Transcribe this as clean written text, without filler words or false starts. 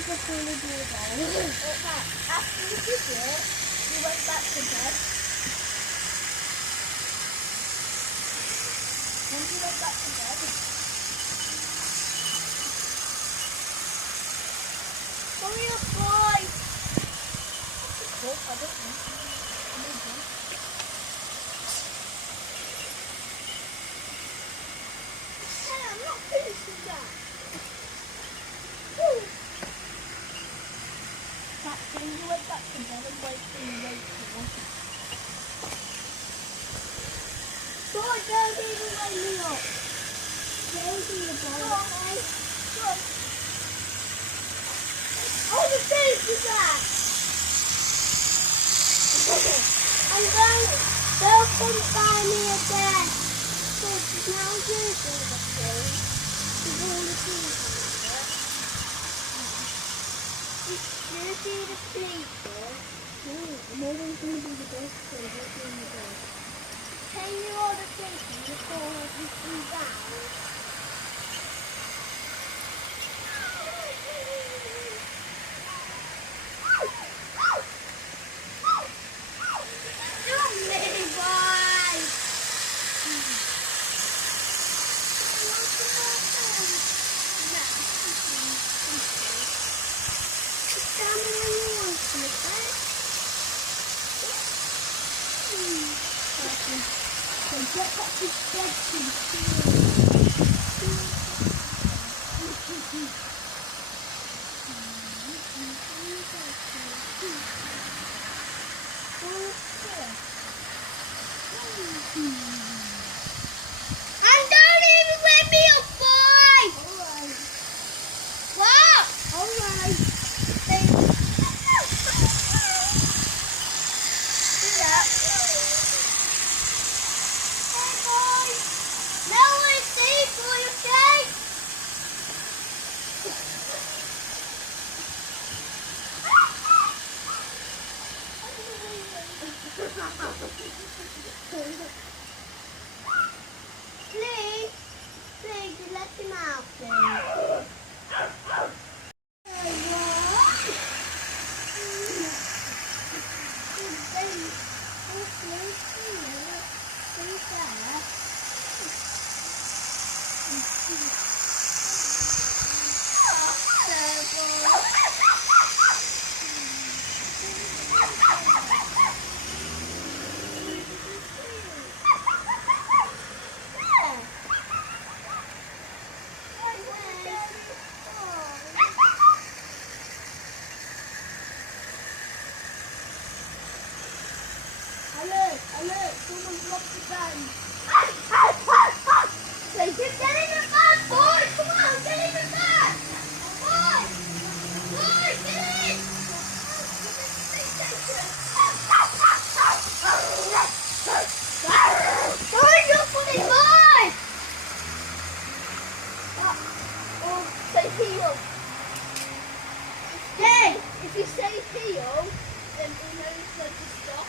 before we do that. After you did it, you went back to bed. When you went back to bed, hurry up, boy! I don't know. Hey, I'm not finished with that. Woo! When you went back to bed and wait for you wait for. Boy, don't even wake me up. Don't do the ball. Go on, mate. Go on. Oh, the face is that. And then they'll come by me again. So now you're doing the thing. You're going to see it. Did you see the sleeper? No, I'm always going to be the best thing. What's in the best? Tell you all the things before you come down. Get back to and don't even wake me up, boy! Alright. What? Alright. Do that. Hey, boy. No one's safe, boy, okay? Please, please, let him out, please. Alert, someone's locked the gun. Say, get in the bag, boy! Come on, get in the bag! Boy! Boy, get in! Hurry up for the boy! Oh, say heel. Hey, if you say heel, then he knows where to stop.